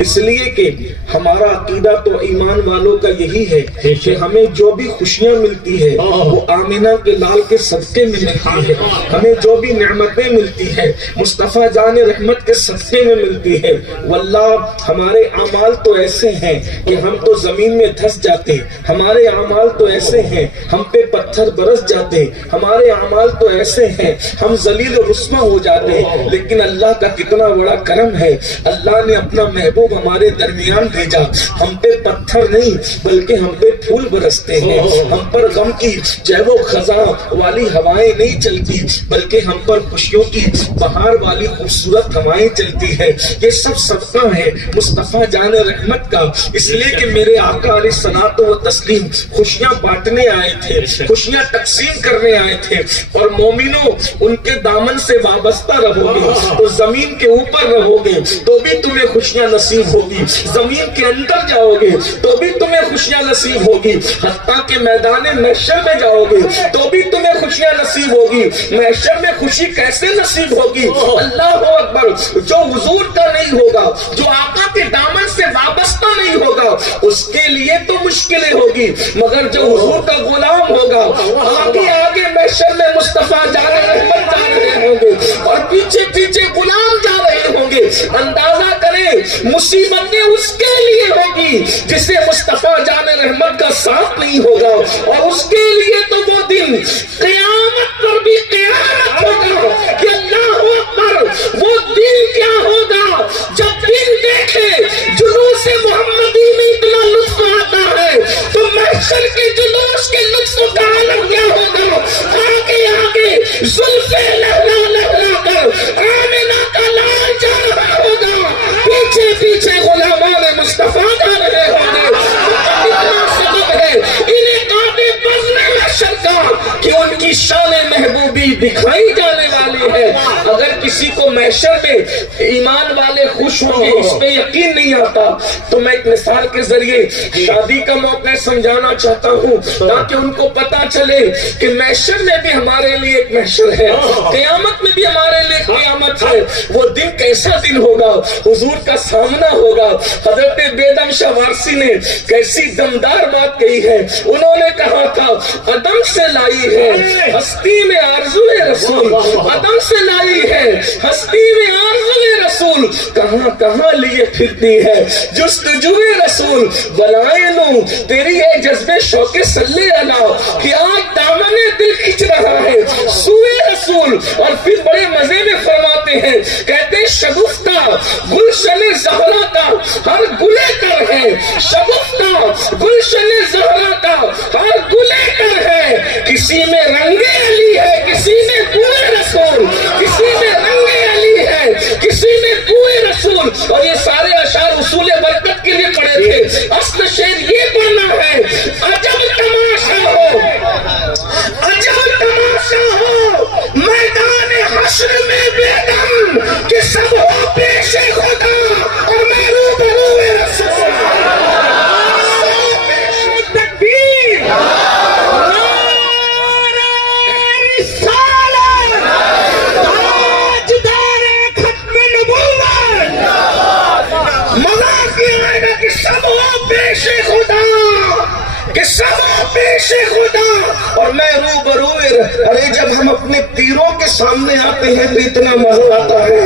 اس لیے کہ ہمارا عقیدہ تو ایمان والوں کا یہی ہے کہ ہمیں جو بھی خوشیاں ملتی ہے وہ آمینہ کے لال کے صدقے میں ملتی ہے، ہمیں جو بھی نعمتیں ملتی ہے مصطفیٰ جان رحمت کے صدقے میں ملتی ہے۔ واللہ ہمارے اعمال تو ایسے ہیں کہ ہم تو زمین میں دھس جاتے، ہمارے اعمال تو ایسے ہیں ہم پہ پتھر برس جاتے، ہمارے اعمال تو ایسے ہیں ہم ذلیل و رسوا ہو جاتے، لیکن اللہ کا کتنا بڑا کرم ہے، اللہ نے اپنا محبوب ہمارے درمیان بھیجا، ہم پہ پتھر نہیں بلکہ ہم پہ پھول برستے ہیں، ہم پر غم کی جیب و خزاں والی ہوائیں نہیں چلتی بلکہ ہم پر خوشیوں کی بہار والی خوبصورت ہوائیں چلتی ہے۔ یہ سب صدقہ ہے مصطفیٰ جان رحمت کا، اس لیے کہ میرے آقا علیہ الصلوۃ والتسلیم خوشیاں بانٹنے آئے تھے، خوشیاں تقسیم کرنے آئے تھے، اور مومنوں ان کے دامن سے وابستہ رہو گے تو زمین کے اوپر رہو گے تو بھی تمہیں خوشیاں نصیب ہوگی، زمین کے اندر جاؤ گے تو بھی تمہیں خوشیاں نصیب ہوگی، حتیٰ کہ میدان محشر میں جاؤ گے تو بھی تمہیں خوشیاں نصیب ہوگی۔ محشر میں خوشی کیسے نصیب ہوگی؟ اللہ اکبر! جو حضور کا نہیں ہوگا، جو آقا کے دامن سے وابستہ نہیں ہوگا، اس کے لیے تو مشکلیں ہوگی، مگر جو حضور کا غلام ہوگا آگے آگے محشر میں مصطفیٰ جان رحمت جا رہے ہوں گے اور پیچھے پیچھے غلام جا رہے ہوں گے۔ اندازہ کریں مصیبتیں اس کے لیے ہوگی جسے مصطفیٰ جان رحمت کا ساتھ نہیں ہوگا، اور اس کے لیے تو وہ دن قیامت پر بھی قیامت ہوگا کہ اللہ اکبر! وہ دن کیا ہوگا جب دن دیکھے جلوس محمدی میں اتنا لطف آتا ہے تو محشر کے جلوس کے لطف کا عالم کیا ہوگا؟ آگے آگے زلفیں لہلا لہلا کر آمنہ کا لال جا رہا ہوگا، پیچھے پیچھے غلامان مصطفیٰ جا رہے ہوں گے۔ اتنا سبب ہے انہیں قابل بزم محشر کا کہ ان کی شان محبوبی دکھائی جانے والی ہے۔ اگر کسی کو محشر میں ایمان والے خوش ہوں گے اس پہ یقین نہیں آتا تو میں ایک مثال کے ذریعے شادی کا موقع سمجھانا چاہتا ہوں تاکہ ان کو پتا چلے کہ محشر میں بھی ہمارے لیے ایک محشر ہے، قیامت میں بھی ہمارے لیے قیامت ہے۔ وہ دن کیسا دن ہوگا؟ حضور کا سامنا ہوگا۔ حضرت بیدم شاہ وارسی نے کیسی دمدار بات کہی ہے، انہوں نے کہا تھا عدم سے لائی ہے ہستی میں آرزوئے رسول، عدم سے لائی ہے ہستی میں آرزوئے رسول، کہاں کہاں لیے پھرتی ہے جستجوئے رسول، بلائیں لوں تیری اے جذبے شوق صلی اللہ کہ آج دامن دل کھچ رہا ہے سوئے رسول۔ اور پھر بڑے مزے میں فرماتے ہیں، کہتے شگفتہ گلشن زہرا کا ہر گلے کر ہے، شگفتہ گلشن زہرا کا ہر گلے کر ہے، کسی میں رنگ علی ہے کسی میں کوئے رسول، کسی میں رنگ علی ہے کسی میں کوئے رسول۔ اور یہ سارے اشعار اصول برکت کے لیے پڑھے تھے، اصل شعر یہ پڑھنا ہے، عجب تماشا ہو، عجب تماشا ہو میدان حشر میں بیدم کہ سب ہو پیش خدا اور میں روبرو رسول۔ تکبیر! پیش خدا اور میں روبرو۔ ارے جب ہم اپنے پیروں کے سامنے آتے ہیں تو اتنا مزہ آتا ہے،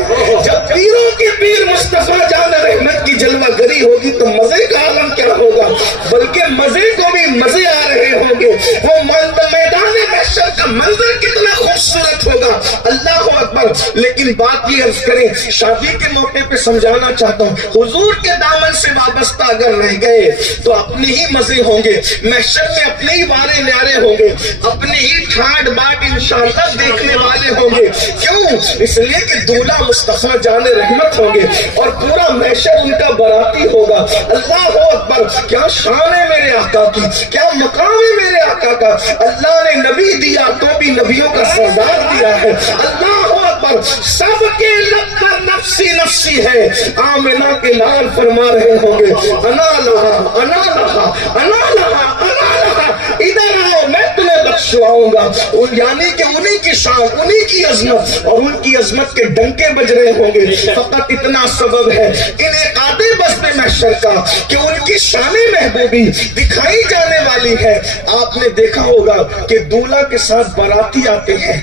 جب پیروں کے پیر مصطفیٰ جان رحمت کی جلوہ گری ہوگی تو مزے کا عالم کیا ہوگا، بلکہ مزے کو بھی مزے آ رہے ہوں گے۔ وہ میدان محشر کا منظر کتنا خوبصورت ہوگا، اللہ اکبر! لیکن بات یہ عرض کریں، شادی کے موقع پہ سمجھانا چاہتا ہوں، حضور کے دامن سے وابستہ اگر رہ گئے تو اپنے ہی مزے ہوں گے، محشر میں اپنے ہی وارے نیارے ہوں گے، اپنے ہی ٹھاٹ باٹ انشاءاللہ دیکھنے والے ہوں گے۔ کیوں؟ اس لیے کہ دولہا مصطفیٰ جان رحمت ہوں گے اور پورا محشر ان کا براتی ہوگا۔ اللہ اکبر! کیا شان ہے میرے آقا کی، کیا مقام ہے میرے آقا کا۔ اللہ نے نبی دیا تو بھی نبیوں کا سردار دیا ہے۔ اللہ اکبر! سب کے لب پر نفسی نفسی ہے، آمنہ کے لال فرما رہے ہوں گے، انا لہا انا لہا انا لہا انا لہا، ادھر آؤ میں تمہیں بخشواؤں گا۔ یعنی کہ انہی کی شان، انہی کی عظمت اور ان کی عظمت کے ڈنکے بج رہے ہوں گے۔ فقط اتنا سبب ہے، انہیں آدھے بس میں محشر کا کہ ان کی شان محبوبی دکھائی جانے والی ہے۔ آپ نے دیکھا ہوگا کہ دولہا کے ساتھ باراتی آتے ہیں،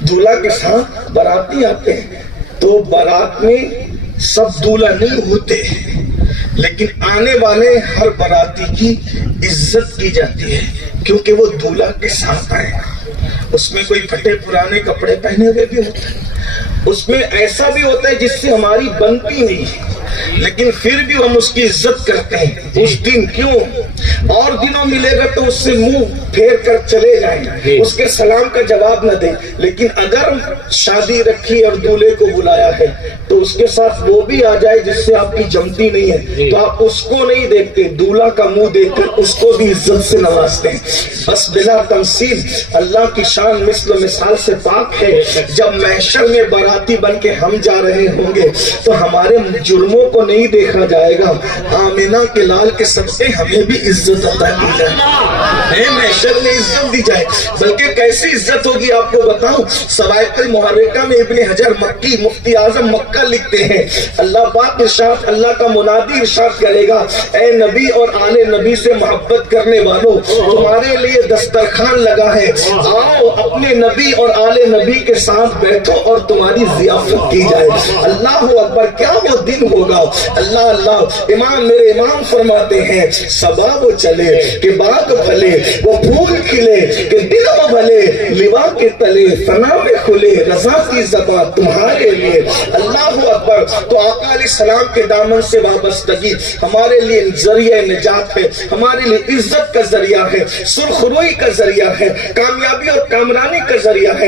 دولہا کے ساتھ باراتی آتے ہیں، تو بارات میں سب دولہا نہیں ہوتے، لیکن آنے والے ہر باراتی کی عزت کی جاتی ہے کیونکہ وہ دولہا کے ساتھ آئے گا۔ اس میں کوئی پھٹے پرانے کپڑے پہنے ہوئے بھی ہوتے ہیں، اس میں ایسا بھی ہوتا ہے جس سے ہماری بنتی نہیں ہے، لیکن پھر بھی ہم اس کی عزت کرتے ہیں۔ اس دن کیوں اور دنوں ملے گا تو اس سے منہ پھیر کر چلے جائیں، اس کے سلام کا جواب نہ دیں، لیکن اگر شادی رکھی اور دولہے کو بلایا ہے تو اس کے ساتھ وہ بھی آ جائے جس سے آپ کی جمتی نہیں ہے تو آپ اس کو نہیں دیکھتے، دولہا کا منہ دیکھ کر اس کو بھی عزت سے نوازتے ہیں۔ بس بلا تمثیل اللہ کی شان مثل و مثال سے پاک ہے۔ جب محشر میں باراتی بن کے ہم جا رہے ہوں گے تو ہمارے جرموں کو نہیں دیکھا جائے گا، آمینہ کے لال کے صدقے ہمیں بھی عزت عطا کی جائے، محشر میں عزت دی جائے۔ بلکہ کیسی عزت ہوگی آپ کو بتاؤں، سوائق المحرکہ میں ابن حجر مکی مفتی اعظم مکہ لکھتے ہیں، اللہ پاک ارشاد، اللہ کا منادی ارشاد کرے گا، اے نبی اور آل نبی سے محبت کرنے والوں، تمہارے لیے دسترخوان لگا ہے، آؤ اپنے نبی اور آل نبی کے ساتھ بیٹھو اور تمہاری ضیافت کی جائے۔ اللہ اکبر، کیا وہ دن ہوگا، اللہ اللہ۔ امام میرے امام فرماتے ہیں، صبا وہ چلے کہ باغ پھلے، وہ پھول کھلے کہ دل وہ بھلے، لوا کے تلے فنا میں کھلے، رضا کی زبان تمہارے لیے۔ اللہ اکبر۔ تو آقا علیہ السلام کے دامن سے وابستگی ہمارے لیے ذریعہ نجات ہے، ہمارے لیے عزت کا ذریعہ ہے، سرخروئی کا ذریعہ ہے، کامیابی اور کامرانی کا ذریعہ ہے۔